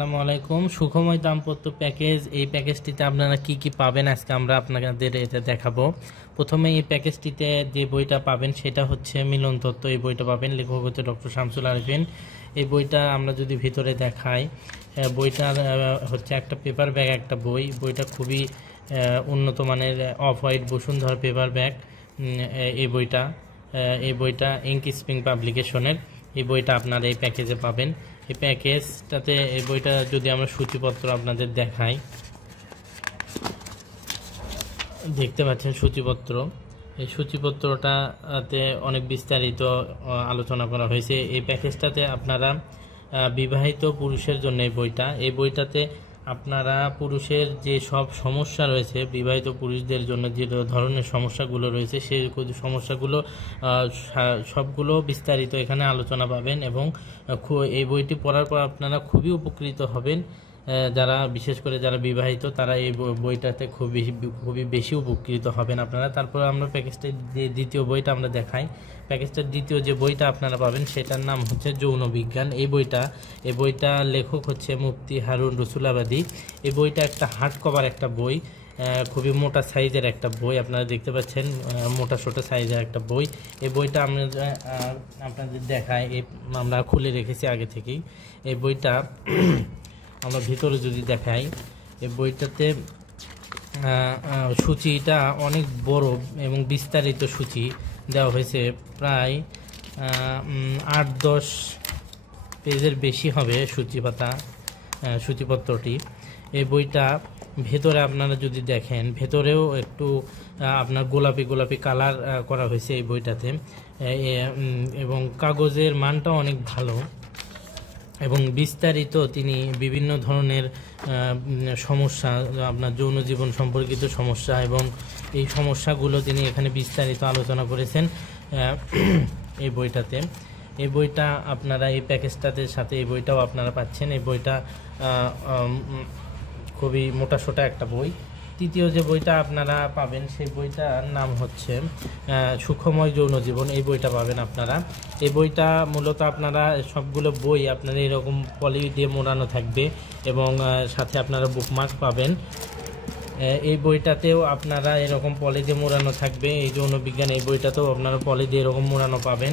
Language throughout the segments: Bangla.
আসসালামু আলাইকুম। সুখময় দাম্পত্য প্যাকেজ, এই প্যাকেজটিতে আপনারা কি কি পাবেন আজকে আমরা আপনাদের এটা দেখাবো। প্রথমে এই প্যাকেজটিতে যে বইটা পাবেন সেটা হচ্ছে মিলন তত্ত্ব। এই বইটা পাবেন, লেখক হচ্ছে ডক্টর শামসুল আরিফিন। এই বইটা আমরা যদি ভিতরে দেখাই, বইটার হচ্ছে একটা পেপার ব্যাগ, একটা বইটা খুবই উন্নত মানের off white Bashundhara paper bag. এই বইটা ইঙ্ক স্প্রিং পাবলিকেশনের। এই বইটা আপনারা এই প্যাকেজে পাবেন। এই প্যাকেজটাতে এই বইটা যদি আমরা সূচিপত্র আপনাদের দেখাই, দেখতে পাচ্ছেন সূচিপত্র। এই সূচিপত্রটাতে অনেক বিস্তারিত আলোচনা করা হয়েছে। এই প্যাকেজটাতে আপনারা বিবাহিত পুরুষের জন্য এই বইটাতে আপনারা পুরুষের যে সব সমস্যা রয়েছে, বিবাহিত পুরুষদের জন্য যে ধরনের সমস্যাগুলো রয়েছে সেই সমস্যাগুলো সবগুলো বিস্তারিত এখানে আলোচনা পাবেন। এবং এই বইটি পড়ার পর আপনারা খুবই উপকৃত হবেন। বিশেষ করে যারা বিবাহিত তারা এই বইটাতে খুবই বেশি উপকৃত হবেন আপনারা। তারপর আমরা প্যাকেজটার যে দ্বিতীয় বইটা আমরা দেখাই। প্যাকেজটার দ্বিতীয় যে বইটা আপনারা পাবেন সেটার নাম হচ্ছে যৌন বিজ্ঞান। এই বইটা লেখক হচ্ছে মুফতি হারুন রসুলাবাদী। এই বইটা একটা হার্ড কভার একটা বই, খুবই মোটা সাইজের একটা বই। আপনারা দেখতে পাচ্ছেন মোটা ছোটো সাইজের একটা বই। এই বইটা আমরা আপনাদের দেখাই, আমরা খুলে রেখেছি আগে থেকেই। এই বইটা আমরা ভিতরে যদি দেখাই, এই বইটাতে সূচিটা অনেক বড় এবং বিস্তারিত সূচি দেওয়া হয়েছে। প্রায় 8-10 পেজের বেশি হবে সূচিপত্রটি। এই বইটা ভেতরে আপনারা যদি দেখেন, ভেতরেও একটু আপনার গোলাপি কালার করা হয়েছে এই বইটাতে, এবং কাগজের মানটা অনেক ভালো এবং বিস্তারিত। তিনি বিভিন্ন ধরনের সমস্যা, আপনার যৌন জীবন সম্পর্কিত সমস্যা এবং এই সমস্যাগুলো তিনি এখানে বিস্তারিত আলোচনা করেছেন এই বইটাতে। এই বইটা আপনারা এই প্যাকেজটাতে সাথে এই বইটাও আপনারা পাচ্ছেন। এই বইটা খুবই মোটাসোটা একটা বই। তৃতীয় যে বইটা আপনারা পাবেন সেই বইটার নাম হচ্ছে সুখময় যৌন জীবন। এই বইটা পাবেন আপনারা। এই বইটা মূলত আপনারা সবগুলো বই আপনারা এরকম পলি দিয়ে মোড়ানো থাকবে এবং সাথে আপনারা বুকমার্ক পাবেন। এই বইটাতেও আপনারা এরকম পলি দিয়ে মোড়ানো থাকবে। এই যৌন বিজ্ঞান এই বইটাতেও আপনারা পলি দিয়ে এরকম মোড়ানো পাবেন।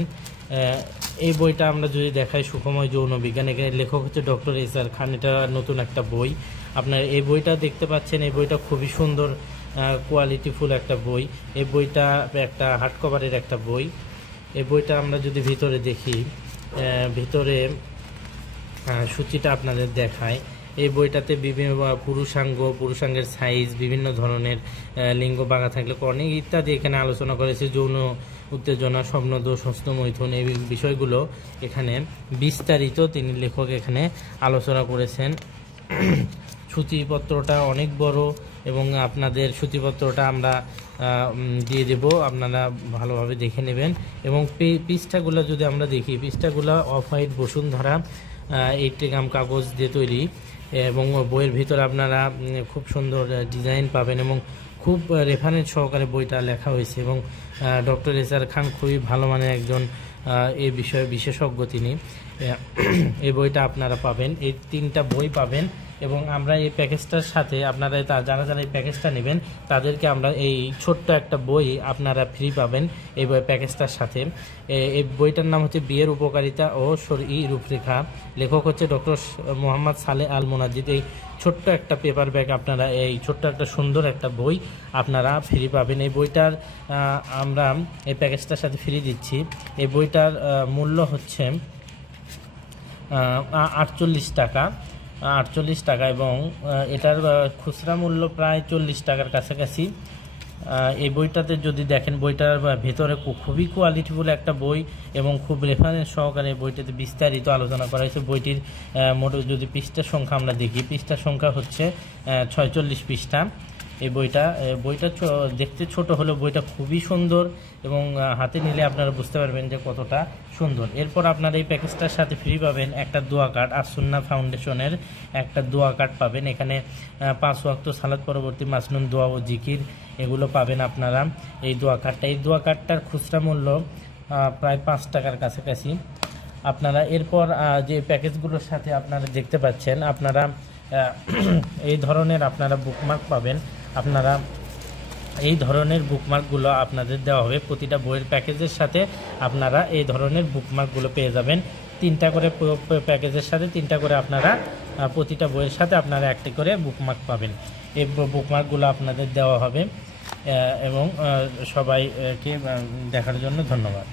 এই বইটা আমরা যদি দেখাই, সুখময় যৌন বিজ্ঞান, এখানে লেখক হচ্ছে ডক্টর এসআর খান। এটা নতুন একটা বই। আপনার এই বইটা দেখতে পাচ্ছেন, এই বইটা খুবই সুন্দর কোয়ালিটিফুল একটা বই। এই বইটা একটা হার্ড কভারের একটা বই। এই বইটা আমরা যদি ভিতরে দেখি, ভিতরে সূচিটা আপনাদের দেখায়। এই বইটাতে বিভিন্ন পুরুষাঙ্গের সাইজ, বিভিন্ন ধরনের লিঙ্গ বাঁকা থাকলে কর্নিক ইত্যাদি এখানে আলোচনা করেছে। যৌন উত্তেজনা, স্বপ্নদোষ, হস্তমৈথুন, এই বিষয়গুলো এখানে বিস্তারিত তিনি লেখক এখানে আলোচনা করেছেন। সূচিপত্রটা অনেক বড় এবং আপনাদের সূচিপত্রটা আমরা দিয়ে দেব, আপনারা ভালোভাবে দেখে নেবেন। এবং পৃষ্ঠাগুলো যদি আমরা দেখি, পৃষ্ঠাগুলো অফ হোয়াইট বসুন্ধরা 80 গ্রাম কাগজ দিয়ে তৈরি এবং বইয়ের ভিতরে আপনারা খুব সুন্দর ডিজাইন পাবেন এবং খুব রেফারেন্স সহকারে বইটা লেখা হয়েছে। এবং ডক্টর এসআর খান খুবই ভালো মানের একজন এই বিষয়ে বিশেষজ্ঞ তিনি। এই বইটা আপনারা পাবেন, এই 3টা বই পাবেন। এবং আমরা এই প্যাকেজটার সাথে আপনারা যারা এই প্যাকেজটা নেবেন তাদেরকে আমরা এই ছোট্ট একটা বই আপনারা ফ্রি পাবেন এই প্যাকেজটার সাথে। এই বইটার নাম হচ্ছে বিয়ের উপকারিতা ও শরঈ রূপরেখা। লেখক হচ্ছে ডক্টর মোহাম্মদ সালেহ আল মুনাজ্জিদ। এই ছোট্ট একটা পেপার ব্যাগ আপনারা, এই ছোট্ট একটা সুন্দর একটা বই আপনারা ফ্রি পাবেন। এই বইটার আমরা এই প্যাকেজটার সাথে ফ্রি দিচ্ছি। এই বইটার মূল্য হচ্ছে 48 টাকা এবং এটার খুচরা মূল্য প্রায় 40 টাকার কাছাকাছি। এই বইটাতে যদি দেখেন, বইটার ভেতরে খুবই কোয়ালিটিফুল একটা বই এবং খুব রেফারেন্স সহকারে বইটাতে বিস্তারিত আলোচনা করা হয়েছে। বইটির মোট যদি পৃষ্ঠার সংখ্যা আমরা দেখি, পৃষ্ঠার সংখ্যা হচ্ছে 46 পৃষ্ঠা। এই বইটা দেখতে ছোট হলেও বইটা খুবই সুন্দর এবং হাতে নিলে আপনারা বুঝতে পারবেন যে কতটা সুন্দর। এরপর আপনারা এই প্যাকেজটার সাথে ফ্রি পাবেন একটা দোয়া কার্ড, আসুন্নাহ ফাউন্ডেশনের একটা দোয়া কার্ড পাবেন। এখানে 5 ওয়াক্ত সালাত পরবর্তী মাসনুন দোয়া ও জিকির এগুলো পাবেন আপনারা এই দোয়া কার্ডটার খুচরা মূল্য প্রায় 5 টাকার কাছাকাছি। আপনারা এরপর যে প্যাকেজগুলোর সাথে আপনারা দেখতে পাচ্ছেন, আপনারা এই ধরনের আপনারা বুকমার্ক পাবেন। আপনারা এই ধরনের বুকমার্কগুলো আপনাদের দেওয়া হবে। প্রতিটা বইয়ের প্যাকেজের সাথে আপনারা এই ধরনের বুকমার্কগুলো পেয়ে যাবেন। 3টা করে প্যাকেজের সাথে 3টা করে আপনারা প্রতিটা বইয়ের সাথে আপনারা একটি করে বুকমার্ক পাবেন। এই বুকমার্কগুলো আপনাদের দেওয়া হবে এবং সবাইকে দেখার জন্য ধন্যবাদ।